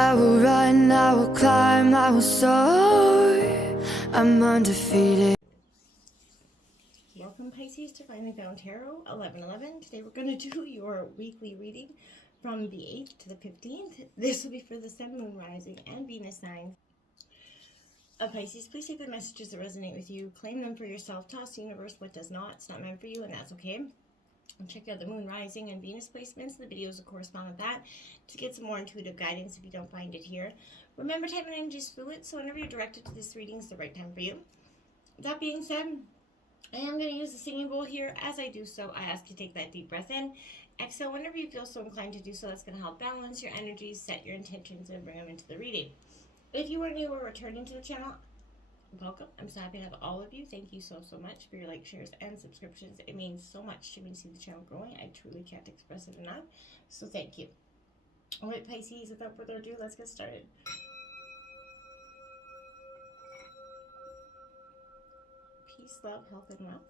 I will run, I will climb, I will soar. I'm undefeated. Welcome, Pisces, to Finally Found Tarot 1111. Today we're going to do your weekly reading from the 8th to the 15th. This will be for the Sun, Moon, Rising, and Venus signs. Pisces, please take the messages that resonate with you. Claim them for yourself. Toss the universe what does not. It's not meant for you, and that's okay. And check out the Moon, Rising, and Venus placements. The videos will correspond with that to get some more intuitive guidance if you don't find it here. Remember, type of energy is fluid, so whenever you're directed to this reading, it's the right time for you. That being said, I am going to use the singing bowl here. As I do so, I ask you to take that deep breath in. Exhale whenever you feel so inclined to do so. That's going to help balance your energies, set your intentions, and bring them into the reading. If you are new or returning to the channel, welcome. I'm so happy to have all of you. Thank you so much for your likes, shares, and subscriptions. It means so much to me to see the channel growing. I truly can't express it enough. So thank you. All right, Pisces, without further ado, let's get started. Peace, love, health, and wealth.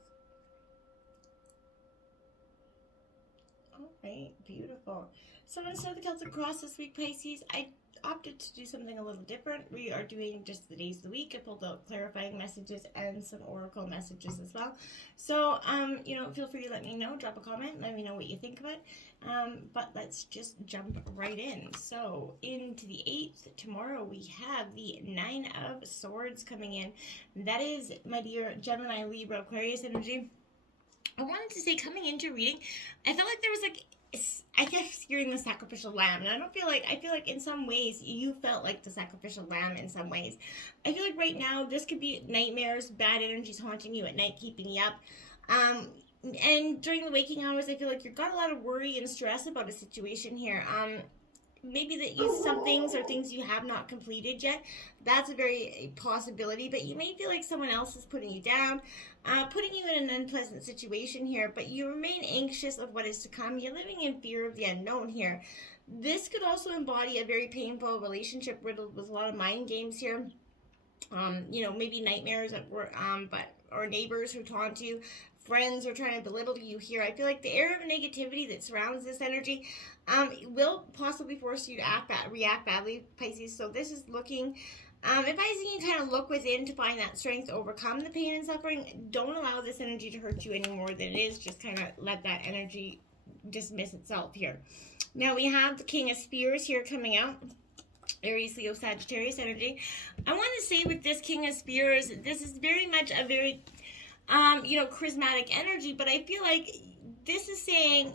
All right, beautiful. So instead of the Celtic Cross this week, Pisces, I opted to do something a little different. We are doing just the days of the week. I pulled out clarifying messages and some oracle messages as well. So, feel free to let me know. Drop a comment. Let me know what you think of it. But let's just jump right in. So, into the 8th, tomorrow we have the 9 of Swords coming in. That is, my dear Gemini, Libra, Aquarius energy. I wanted to say, coming into reading, I felt like there was I kept hearing the sacrificial lamb, and I feel like in some ways you felt like the sacrificial lamb in some ways. I feel like right now this could be nightmares, bad energies haunting you at night, keeping you up. And during the waking hours, I feel like you've got a lot of worry and stress about a situation here. Maybe that some things are things you have not completed yet. That's a very possibility, but you may feel like someone else is putting you down, putting you in an unpleasant situation here, but you remain anxious of what is to come. You're living in fear of the unknown here. This could also embody a very painful relationship riddled with a lot of mind games here. Maybe nightmares or neighbors who taunt you, friends are trying to belittle you here. I feel like the air of negativity that surrounds this energy will possibly force you to react badly, Pisces. So this is looking, advising you kind of look within to find that strength to overcome the pain and suffering. Don't allow this energy to hurt you any more than it is. Just kind of let that energy dismiss itself here. Now we have the King of Spears here coming out. Aries, Leo, Sagittarius energy. I want to say with this King of Spears, this is very much a very charismatic energy, but I feel like this is saying,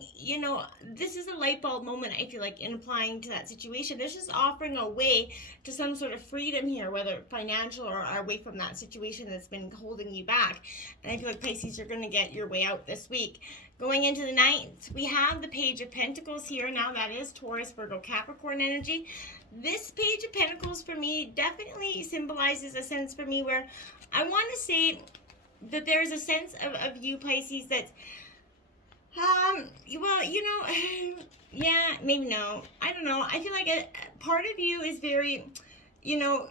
this is a light bulb moment, I feel like, in applying to that situation. This is offering a way to some sort of freedom here, whether financial or away from that situation that's been holding you back. And I feel like, Pisces, you're going to get your way out this week. Going into the 9th, we have the Page of Pentacles here. Now that is Taurus, Virgo, Capricorn energy. This Page of Pentacles for me definitely symbolizes a sense for me where I want to say that there's a sense of you, Pisces, that, yeah, maybe no. I don't know. I feel like a part of you is very, you're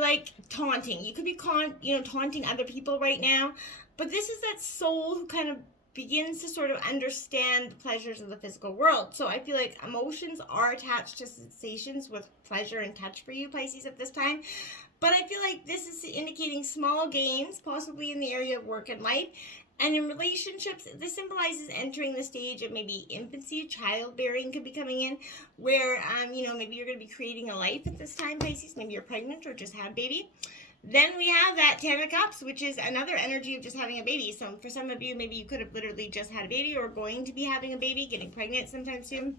like taunting. You could be taunting other people right now, but this is that soul who kind of begins to sort of understand the pleasures of the physical world. So I feel like emotions are attached to sensations with pleasure and touch for you, Pisces, at this time. But I feel like this is indicating small gains, possibly in the area of work and life. And in relationships, this symbolizes entering the stage of maybe infancy, childbearing could be coming in, where, maybe you're going to be creating a life at this time, Pisces. Maybe you're pregnant or just had a baby. Then we have that 10 of Cups, which is another energy of just having a baby. So for some of you, maybe you could have literally just had a baby or going to be having a baby, getting pregnant sometime soon.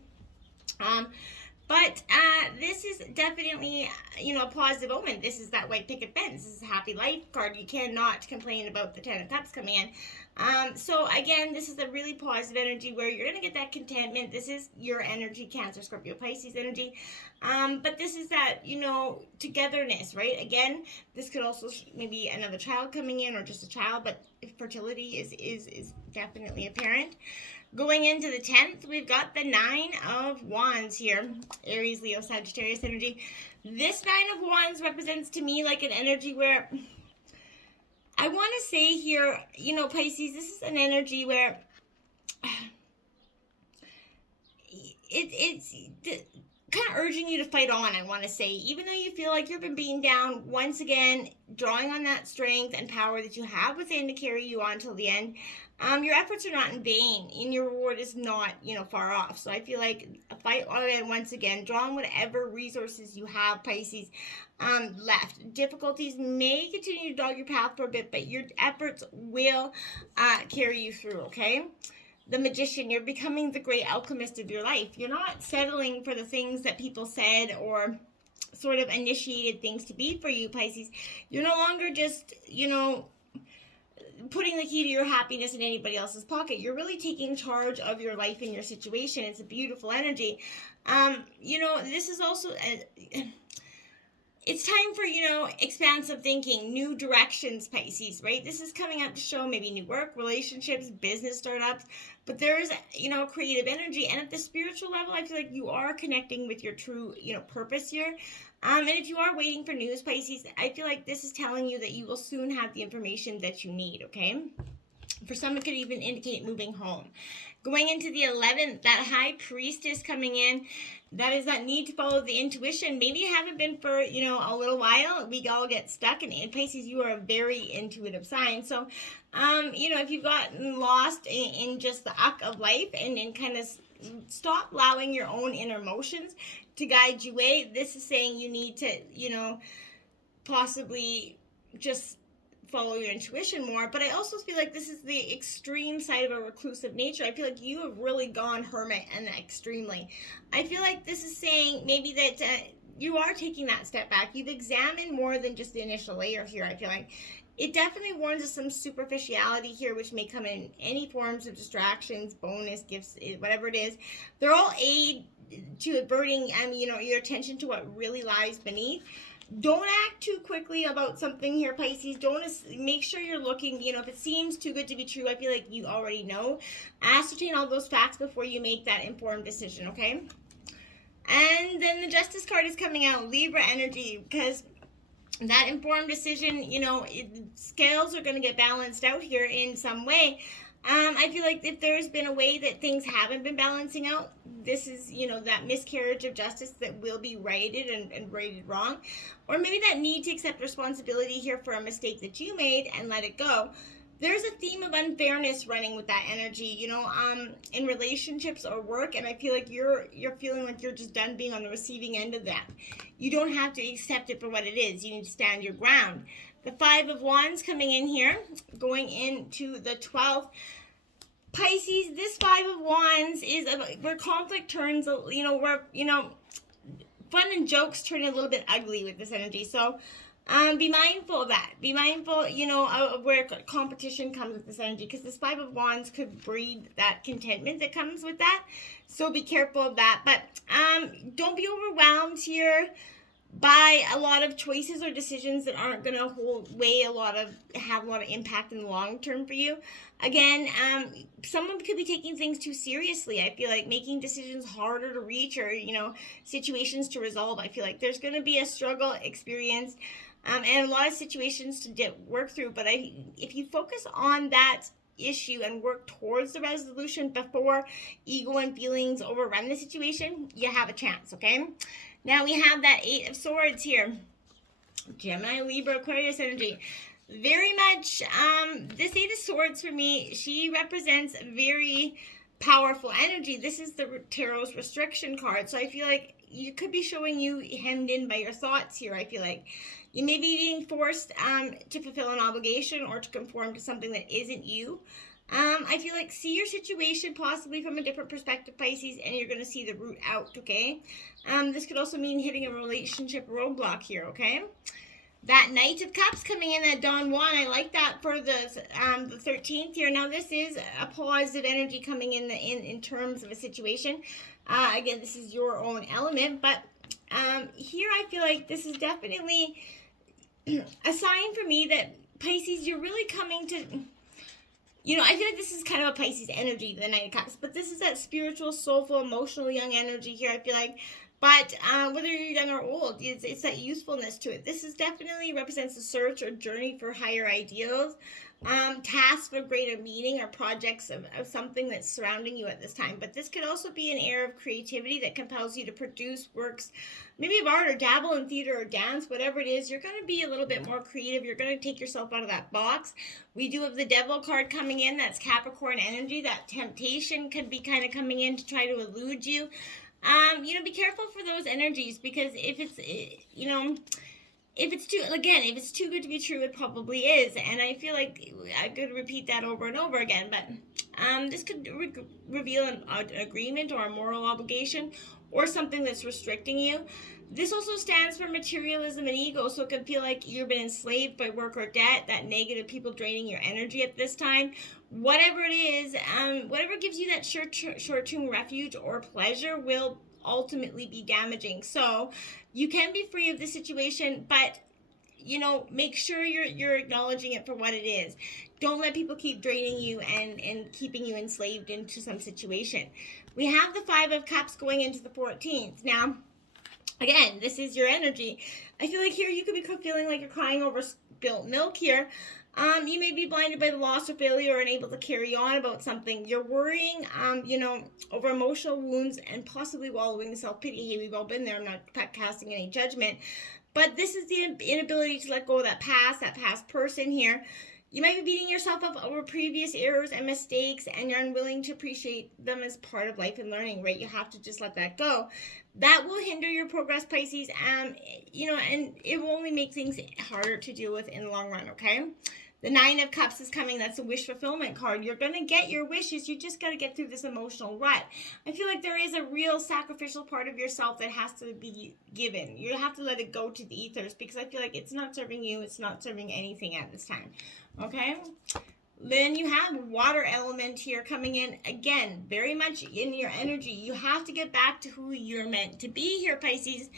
But this is definitely, a positive omen. This is that white picket fence. This is a happy life card. You cannot complain about the 10 of Cups coming in. So again, this is a really positive energy where you're going to get that contentment. This is your energy, Cancer, Scorpio, Pisces energy. But this is that, togetherness, right? Again, this could also maybe another child coming in or just a child, but fertility is definitely apparent. Going into the 10th, we've got the 9 of Wands here. Aries, Leo, Sagittarius energy. This 9 of Wands represents to me like an energy where I want to say here, Pisces, this is an energy where it's kind of urging you to fight on, I want to say. Even though you feel like you've been beaten down, once again, drawing on that strength and power that you have within to carry you on till the end. Your efforts are not in vain, and your reward is not, far off. So I feel like fight on it once again, draw on whatever resources you have, Pisces, left. Difficulties may continue to dog your path for a bit, but your efforts will carry you through, okay? The Magician, you're becoming the great alchemist of your life. You're not settling for the things that people said or sort of initiated things to be for you, Pisces. You're no longer just, putting the key to your happiness in anybody else's pocket. You're really taking charge of your life and your situation. It's a beautiful energy. This is also... it's time for, expansive thinking, new directions, Pisces, right? This is coming up to show maybe new work, relationships, business startups, but there is, creative energy. And at the spiritual level, I feel like you are connecting with your true, purpose here. And if you are waiting for news, Pisces, I feel like this is telling you that you will soon have the information that you need, okay? For some, it could even indicate moving home. Going into the 11th, that High Priestess coming in, that is that need to follow the intuition. Maybe you haven't been for, a little while. We all get stuck. And in Pisces, you are a very intuitive sign. So, if you've gotten lost in just the uck of life and kind of stop allowing your own inner emotions to guide you away, this is saying you need to, possibly just follow your intuition more. But I also feel like this is the extreme side of a reclusive nature. I feel like you have really gone hermit and extremely. I feel like this is saying maybe that you are taking that step back. You've examined more than just the initial layer here. I feel like it definitely warns of some superficiality here, which may come in any forms of distractions, bonus, gifts, whatever it is. They're all aid to averting your attention to what really lies beneath. Don't act too quickly about something here, Pisces. Make sure you're looking, if it seems too good to be true, I feel like you already know. Ascertain all those facts before you make that informed decision, okay? And then the Justice card is coming out, Libra energy, because that informed decision, scales are going to get balanced out here in some way. I feel like if there's been a way that things haven't been balancing out, this is, that miscarriage of justice that will be righted and righted wrong. Or maybe that need to accept responsibility here for a mistake that you made and let it go. There's a theme of unfairness running with that energy, in relationships or work, and I feel like you're feeling like you're just done being on the receiving end of that. You don't have to accept it for what it is. You need to stand your ground. The Five of Wands coming in here, going into the 12th. Pisces, this Five of Wands is where conflict turns, where, fun and jokes turn a little bit ugly with this energy. So be mindful of that. Be mindful, of where competition comes with this energy, because this Five of Wands could breed that contentment that comes with that. So be careful of that. But don't be overwhelmed here by a lot of choices or decisions that aren't going to have a lot of impact in the long term for you. Again, someone could be taking things too seriously. I feel like making decisions harder to reach, or situations to resolve. I feel like there's going to be a struggle experienced, and a lot of situations to work through. But if you focus on that issue and work towards the resolution before ego and feelings overrun the situation, you have a chance, okay? Now we have that Eight of Swords here. Gemini, Libra, Aquarius energy. Very much, this Eight of Swords for me, she represents very powerful energy. This is the Tarot's restriction card. So I feel like you could be showing you hemmed in by your thoughts here. I feel like you may be being forced to fulfill an obligation or to conform to something that isn't you. I feel like see your situation possibly from a different perspective, Pisces, and you're going to see the route out, okay? This could also mean hitting a relationship roadblock here, okay? That Knight of Cups coming in at Don Juan, I like that for the 13th here. Now, this is a positive energy coming in terms of a situation. Again, this is your own element, but here I feel like this is definitely a sign for me that, Pisces, you're really coming to... I feel like this is kind of a Pisces energy, the Knight of Cups, but this is that spiritual, soulful, emotional, young energy here, I feel like. But whether you're young or old, it's that usefulness to it. This is definitely represents a search or journey for higher ideals. tasks for greater meaning or projects of something that's surrounding you at this time. But this could also be an air of creativity that compels you to produce works, maybe of art or dabble in theater or dance, whatever it is. You're going to be a little bit more creative. You're going to take yourself out of that box. We do have the Devil card coming in. That's Capricorn energy. That temptation could be kind of coming in to try to elude you. Be careful for those energies, because if it's, if it's too good to be true, it probably is. And I feel like I could repeat that over and over again. But this could reveal an agreement or a moral obligation or something that's restricting you. This also stands for materialism and ego, so it can feel like you've been enslaved by work or debt, that negative people draining your energy at this time. Whatever it is, whatever gives you that short-term refuge or pleasure will ultimately be damaging. So you can be free of the situation, but make sure you're acknowledging it for what it is. Don't let people keep draining you and keeping you enslaved into some situation. We have the 5 of Cups going into the 14th. Now, again, this is your energy. I feel like here you could be feeling like you're crying over spilt milk here. You may be blinded by the loss or failure or unable to carry on about something. You're worrying, over emotional wounds and possibly wallowing in self-pity. Hey, we've all been there. I'm not casting any judgment. But this is the inability to let go of that past person here. You might be beating yourself up over previous errors and mistakes, and you're unwilling to appreciate them as part of life and learning, right? You have to just let that go. That will hinder your progress, Pisces, and it will only make things harder to deal with in the long run, okay? The 9 of Cups is coming. That's a wish fulfillment card. You're going to get your wishes. You just got to get through this emotional rut. I feel like there is a real sacrificial part of yourself that has to be given. You have to let it go to the ethers, because I feel like it's not serving you. It's not serving anything at this time. Okay? Then you have water element here coming in. Again, very much in your energy. You have to get back to who you're meant to be here, Pisces.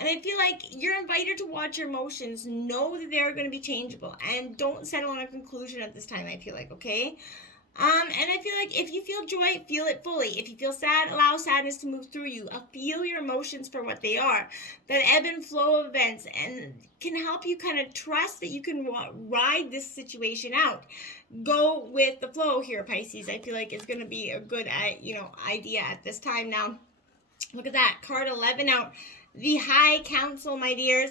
And I feel like you're invited to watch your emotions. Know that they're going to be changeable. And don't settle on a conclusion at this time, I feel like, okay? And I feel like if you feel joy, feel it fully. If you feel sad, allow sadness to move through you. Feel your emotions for what they are. That ebb and flow of events, and can help you kind of trust that you can ride this situation out. Go with the flow here, Pisces. I feel like it's going to be a good, idea at this time. Now, look at that. Card 11 out. The High Council, my dears.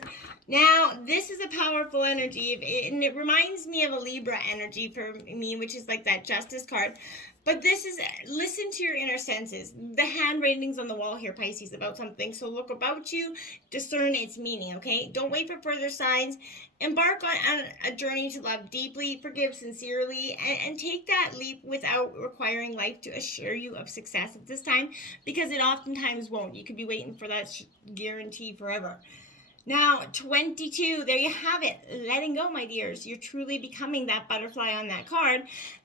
Now, this is a powerful energy, and it reminds me of a Libra energy for me, which is like that Justice card. But this is, listen to your inner senses. The handwriting's on the wall here, Pisces, about something. So look about you, discern its meaning, okay? Don't wait for further signs. Embark on a journey to love deeply, forgive sincerely, and take that leap without requiring life to assure you of success at this time, because it oftentimes won't. You could be waiting for that guarantee forever. Now, 22, there you have it. Letting go, my dears. You're truly becoming that butterfly on that card,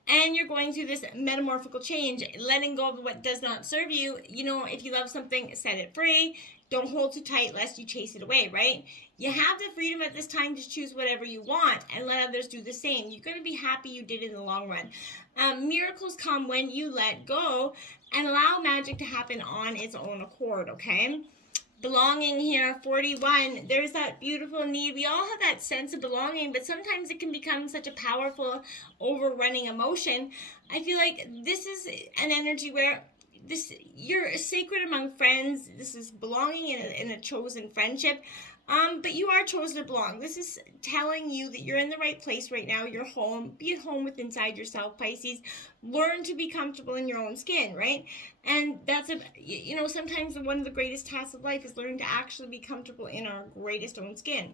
and you're going through this metamorphical change, letting go of what does not serve you. If you love something, set it free. Don't hold too tight lest you chase it away, right? You have the freedom at this time to choose whatever you want and let others do the same. You're going to be happy you did it in the long run. Miracles come when you let go and allow magic to happen on its own accord, okay? Belonging here, 41, there's that beautiful need. We all have that sense of belonging, but sometimes it can become such a powerful, overrunning emotion. I feel like this is an energy where you're sacred among friends. This is belonging in a chosen friendship. But you are chosen to belong. This is telling you that you're in the right place right now. You're home. Be at home with inside yourself, Pisces. Learn to be comfortable in your own skin, right? And that's sometimes one of the greatest tasks of life is learning to actually be comfortable in our greatest own skin.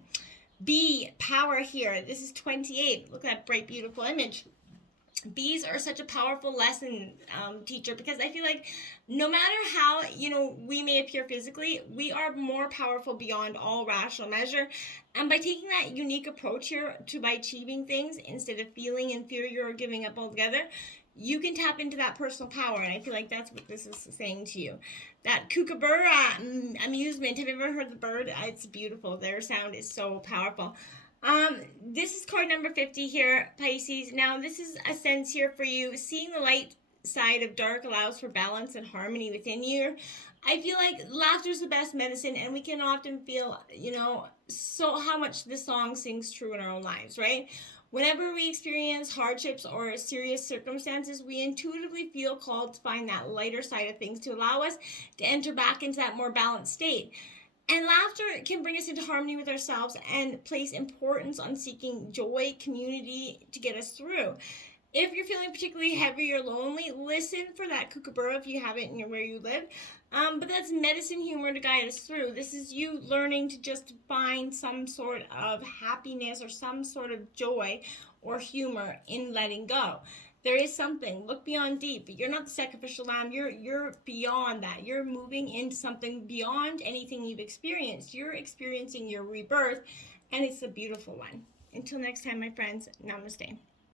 B, power here. This is 28. Look at that bright, beautiful image. Bees are such a powerful lesson teacher, because I feel like no matter how we may appear physically, we are more powerful beyond all rational measure. And by taking that unique approach here by achieving things instead of feeling inferior or giving up altogether, you can tap into that personal power. And I feel like that's what this is saying to you. That kookaburra amusement. Have you ever heard the bird? It's beautiful. Their sound is so powerful. This is card number 50 here, Pisces. Now, this is a sense here for you. Seeing the light side of dark allows for balance and harmony within you. I feel like laughter is the best medicine, and we can often feel, so how much this song sings true in our own lives, right? Whenever we experience hardships or serious circumstances, we intuitively feel called to find that lighter side of things to allow us to enter back into that more balanced state. And laughter can bring us into harmony with ourselves and place importance on seeking joy, community to get us through. If you're feeling particularly heavy or lonely, listen for that kookaburra if you have it near where you live. But that's medicine humor to guide us through. This is you learning to just find some sort of happiness or some sort of joy or humor in letting go. There is something. Look beyond deep. You're not the sacrificial lamb. You're beyond that. You're moving into something beyond anything you've experienced. You're experiencing your rebirth, and it's a beautiful one. Until next time, my friends, namaste.